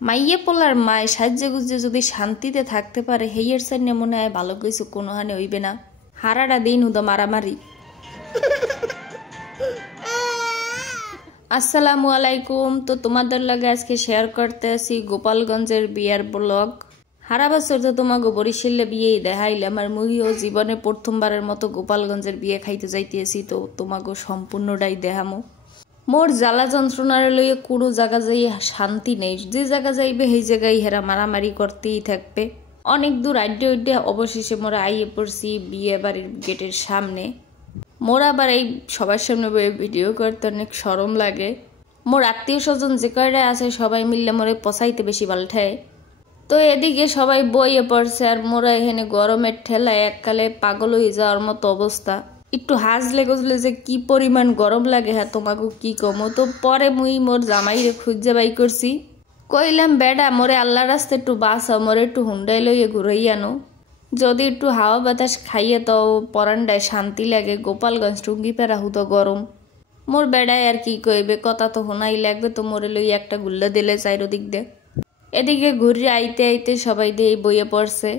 মাইয়ে পোলার মায় সাহায্য গুজে যদি শান্তিতে থাকতে পারে হেইয়ের সাইনে মনে হয় ভালো কিছু কোনো হানে হইবে না। হারাটা দিন হুদো মারামারি। আসসালামু আলাইকুম। তো তোমাদের লাগে আজকে শেয়ার করতে আসি গোপালগঞ্জের বিয়ার ব্লগ। হারা বছর তো তোমাকে বরিশালে বিয়েই দেখাইলাম, আর মুইও জীবনে প্রথমবারের মতো গোপালগঞ্জের বিয়ে খাইতে যাইতেছি, তো তোমাকে সম্পূর্ণটাই দেখামো। মোর জ্বালা যন্ত্রণার লইয়ে কোনো জায়গা যাই শান্তি নেই, যে জায়গা যাইবে সেই জায়গায় হেরা মারামারি করতেই থাকবে। অনেক দূর আড্ডে উড্ডে অবশেষে মোরা আইয়ে পড়ছি বিয়ে বাড়ির গেটের সামনে। মোর আবার এই সবার সামনে ভিডিও করতে অনেক শরম লাগে। মোর আত্মীয় স্বজন যে কয়টা আছে সবাই মিললে মোরে পচাইতে বেশি পাল্টায়। তো এদিকে সবাই বইয়ে পড়ছে, আর মোরা এখানে গরমের ঠেলায় এককালে পাগল হয়ে যাওয়ার মতো অবস্থা। একটু হাসলে গজলে যে কি পরিমাণ গরম লাগে হ্যাঁ তোমাকে কি কমো। তো পরে মুই মোর জামাইরে খুঁজে বাই করছি, কইলাম বেডা মোরে আল্লাহ রাস্তা একটু বাঁচাও, মোরে একটু হুন্ডাই লইয়ে ঘুরাই আনো, যদি একটু হাওয়া বাতাস খাইয়ে তো পরান্ডায় শান্তি লাগে। গোপালগঞ্জ টুঙ্গি পেরা হুতো গরম। মোর বেড়ায় আর কি কইবে, কথা তো হোনাই লাগবে। তো মোরে লই একটা গুল্লা দিলে চাইরো দিক দে। এদিকে ঘুরে আইতে আইতে সবাই দিয়ে বইয়ে পড়ছে।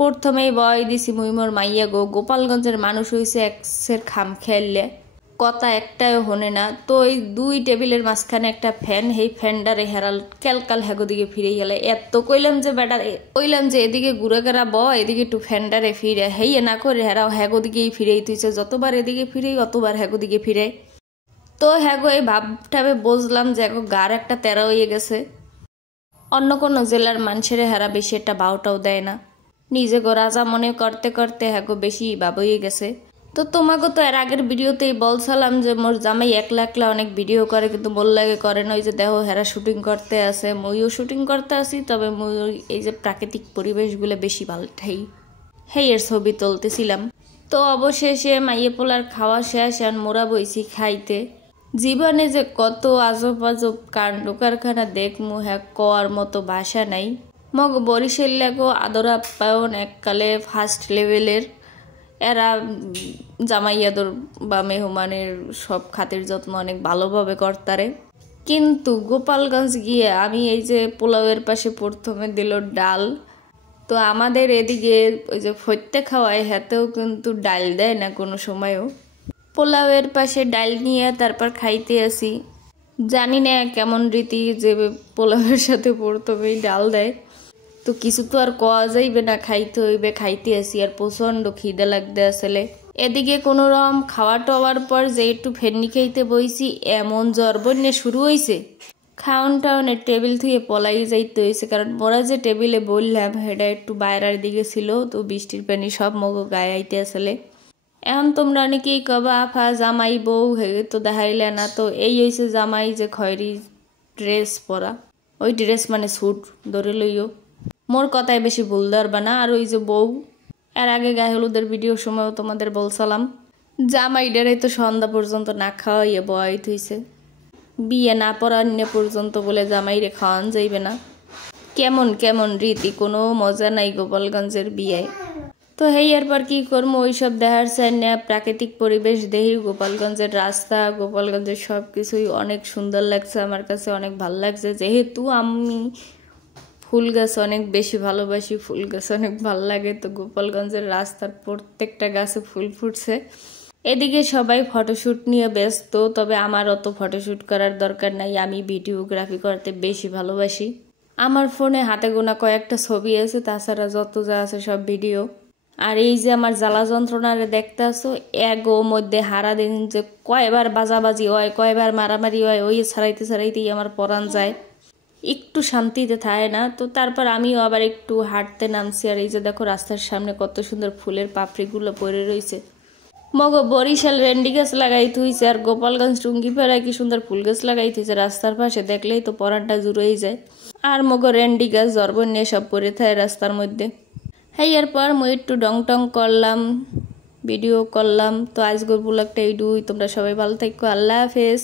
প্রথমেই বয় দিছি মুই মোর মাইয়া গো, গোপালগঞ্জের মানুষ হইছে এক্সের খাম খেললে কথা একটাও হনে না। তো ওই দুই টেবিলের মাঝখানে একটা ফ্যান, সেই ফ্যানটারে হেরাল ক্যালকাল হ্যাগো দিকে ফিরে গেলে। এত কইলাম যে বেটা কইলাম যে এদিকে ঘুরে গেরা এদিকে একটু ফ্যানটারে ফিরে, হেইয়ে না করে হেরাও হ্যাগো দিকেই ফিরেই তুইছে। যতবার এদিকে ফিরেই অতবার হ্যাগো দিকে ফিরে। তো হ্যাগো এই ভাবটাবে বুঝলাম যে এগো গার একটা তেরা হয়ে গেছে। অন্য কোনো জেলার মানুষের হেরা বেশি একটা বাউটাও দেয় না, নিজে গো রাজা মনে করতে করতে হ্যাগো বেশি বাবইয়ে গেছে। তো তোমাকে তো এর আগের ভিডিওতেই বলছিলাম যে মোর জামাই একলা একলা অনেক ভিডিও করে, কিন্তু মোর লাগে করে না। ওই যে দেখো হেরা শুটিং করতে আসে, মুইও শুটিং করতে আসি, তবে মুই এই যে প্রাকৃতিক পরিবেশগুলো বেশি ভালঠাই হেই এর ছবি তুলতেছিলাম। তো অবশেষে মাইয়ে পোলার খাওয়া শেষ, আর মোরা বইছি খাইতে। জীবনে যে কত আজব আজব কাণ্ড কারখানা দেখমু হ্যাঁ কওয়ার মতো ভাষা নাই। মগ বরিশাল লাগো আদর আপ্যায়ন এককালে ফার্স্ট লেভেলের। এরা জামাই আদর বা মেহমানের সব খাতির যত্ন অনেক ভালোভাবে করতারে। কিন্তু গোপালগঞ্জ গিয়ে আমি এই যে পোলাওয়ের পাশে প্রথমে দিল ডাল, তো আমাদের এদিকে ওই যে ফত্যে খাওয়ায় হাতেও কিন্তু ডাল দেয় না কোনো সময়ও। পোলাওয়ের পাশে ডাল নিয়ে তারপর খাইতে আসি। জানি না কেমন রীতি যে পোলাওয়ের সাথে প্রথমেই ডাল দেয়, তো কিছু তো আর কোয়া যাইবে না, খাইতে হইবে। খাইতে আসি আর প্রচণ্ড খিদে লাগতে আসলে। এদিকে কোনো রকম খাওয়া টাওয়ার পর যে একটু ফেরনি খাইতে বইছি, এমন জ্বর বন্যে শুরু হয়েছে। খাওন টাউনের টেবিল থেকে পলাই যাইতে হয়েছে, কারণ মোরা যে টেবিলে বললাম সেটা একটু বাইরের দিকে ছিল, তো বৃষ্টির পানি সব মগো গায়ে আইতে আসলে। এখন তোমরা অনেকেই কবা আফা জামাই বউ হে তো দেখাইলে না। তো এই হয়েছে জামাই যে খয়েরি ড্রেস পরা, ওই ড্রেস মানে স্যুট ধরে লইও। মোর কথায় বেশি ভুল ধরবা না। আর ওই যে বউ, এর আগে গায়ে হলুদের ভিডিওর সময়ও তোমাদের বলছিলাম জামাই ডেরাই তো সন্ধ্যা পর্যন্ত না খাওয়াইয়ে বয়াই থইছে, বিয়ে না পড়ানো পর্যন্ত বলে জামাইরে খাওয়ান যাইবে না। কেমন কেমন রীতি, কোনো মজা নাই গোপালগঞ্জের বিয়ায়। তো হেই এরপর কি করবো, ওইসব দেখার চাই না, প্রাকৃতিক পরিবেশ দেখি। গোপালগঞ্জের রাস্তা, গোপালগঞ্জের সব কিছুই অনেক সুন্দর লাগছে, আমার কাছে অনেক ভালো লাগছে। যেহেতু আমি ফুল গাছ অনেক বেশি ভালোবাসি, ফুল গাছ অনেক ভালো লাগে, তো গোপালগঞ্জের রাস্তার প্রত্যেকটা গাছে ফুল ফুটছে। এদিকে সবাই ফটোশ্যুট নিয়ে ব্যস্ত, তবে আমার অত ফটোশ্যুট করার দরকার নাই, আমি ভিডিওগ্রাফি করতে বেশি ভালোবাসি। আমার ফোনে হাতে গোনা কয়েকটা ছবি আছে, তাছাড়া যত যা আছে সব ভিডিও। আর এই যে আমার জ্বালা যন্ত্রণারে দেখতে আসো, এগো মধ্যে হারা দিন যে কয়বার বাজাবাজি হয়, কয়বার মারামারি হয়, ওই ছাড়াইতে ছাড়াইতেই আমার পরাণ যায়, একটু শান্তিতে থাকে না। তো তারপর আমিও আবার একটু হাঁটতে নামছি। আর এই যে দেখো রাস্তার সামনে কত সুন্দর ফুলের পাপড়িগুলো পড়ে রয়েছে। মগো বরিশাল রেন্ডি গাছ লাগাই থুইছে, আর গোপালগঞ্জ টুঙ্গি ফেরায় কি সুন্দর ফুল গাছ লাগাই থুইছে রাস্তার পাশে, দেখলেই তো পরানটা জুড়েই যায়। আর মগো রেন্ডি গাছ জর্বন নিয়ে সব পড়ে থাকে রাস্তার মধ্যে। হ্যাঁ এরপর মই একটু ডং টং করলাম, ভিডিও করলাম। তো আজকের ব্লগটা এইটুকুই, তোমরা সবাই ভালো থাকো, আল্লাহ হাফেজ।